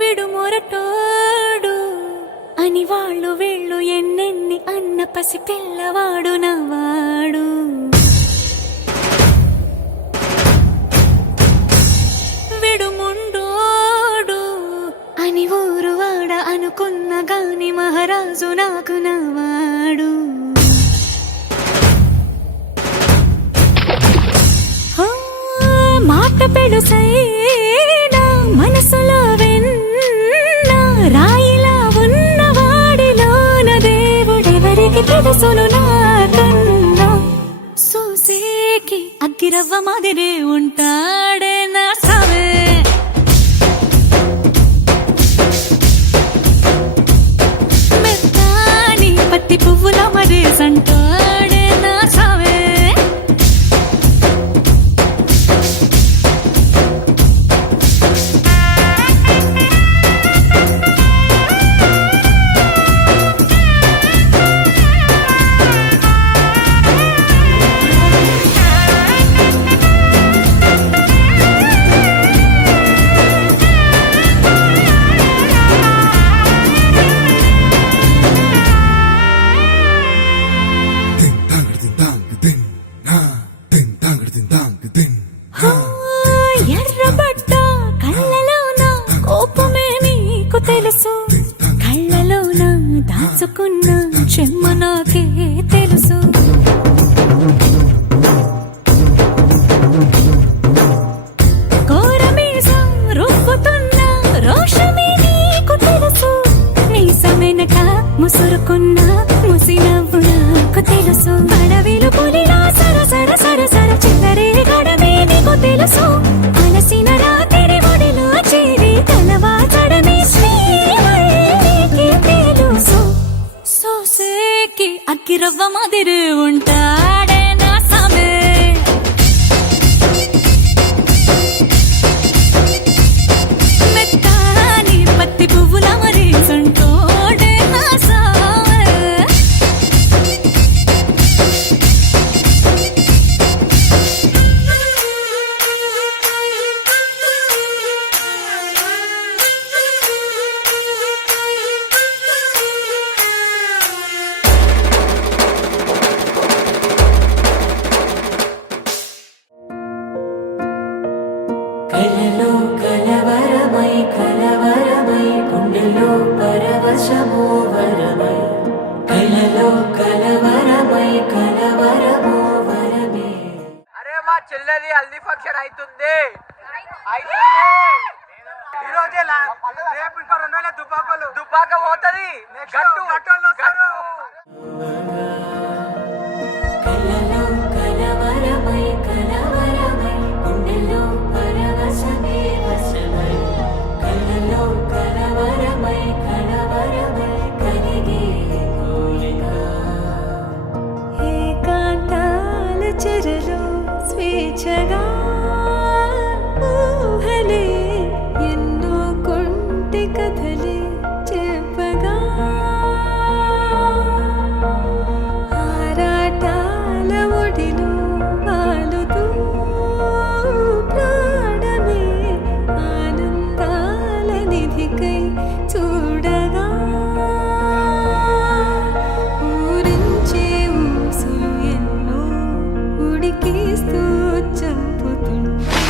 విడు మొరటోడు అని వాళ్ళు వీళ్ళు ఎన్నెన్ని అన్న పసి పిల్లవాడు నవ్వాడు. విడు ముండోడు అని ఊరు వాడ అనుకున్న గాని మహారాజు నాకు నవ్వాడు. మాట పెడుసైనా మనసులో వెన్న రాయిలా ఉన్నవాడిలోన దేవుడెవరికి తెలుసును నాకన్నా. సూసేకి అగ్గిరవ్వ మాదిరి ఉంటాడే నా సావే. మెత్తాని పత్తి పువ్వుల మరి సంటాడే నా సావే. ఎర్రబడ్డ కళ్ళలోన కోపమే నీకు తెలుసు, కళ్ళలోన దాచుకున్న చెమ్మ నాకే తెలుసు. కోరమీసం రుబ్బుతున్న రోషమే నీకు తెలుసు, మీసమెనక ముసురుకున్న ముసినవ్వు నాకు తెలుసు. అడవిలు పులిలా సరసర సరసర చిల్లరే గడమే నీకు తెలుసు. అలసిన రాత్రి ఒడిలో చేరి తలవాచడమే శ్రీవల్లికి తెలుసు. సోసేకి అగ్గిరవ్వ మాదిరి ఉంటాడే నా సామే. మెత్తాని పత్తి పువ్వుల మరి సంటోడే నా సామే. కలలో కలవరమై కలవరమై గుండెలో పరవశమో వరమై. కలలో కలవరమై కలవరమో వరమే. అరే మా చెల్లెది హల్దీ ఫంక్షన్ అవుతుంది. ఈరోజే రేపు ఇంకో 2 వేల దుబ్బాక పోతుంది. కలలో కలవరమై కలవరమై గుండెలో పరవశమే వశమై. కలలో కలవరమై కలవరమై కలిగే కోరిక. ఏకాంతాల చెరలో స్వేచ్ఛగా ఊహలే ఎన్నో కొంటె కథలే చెప్పగా. ఆరాటాల ఒడిలో వాలుతూ ప్రాణమే ఆనందాల నిధికై చూడగా. ఊరించే ఊసులు ఎన్నో ఉడికిస్తూ చంపుతుంటా.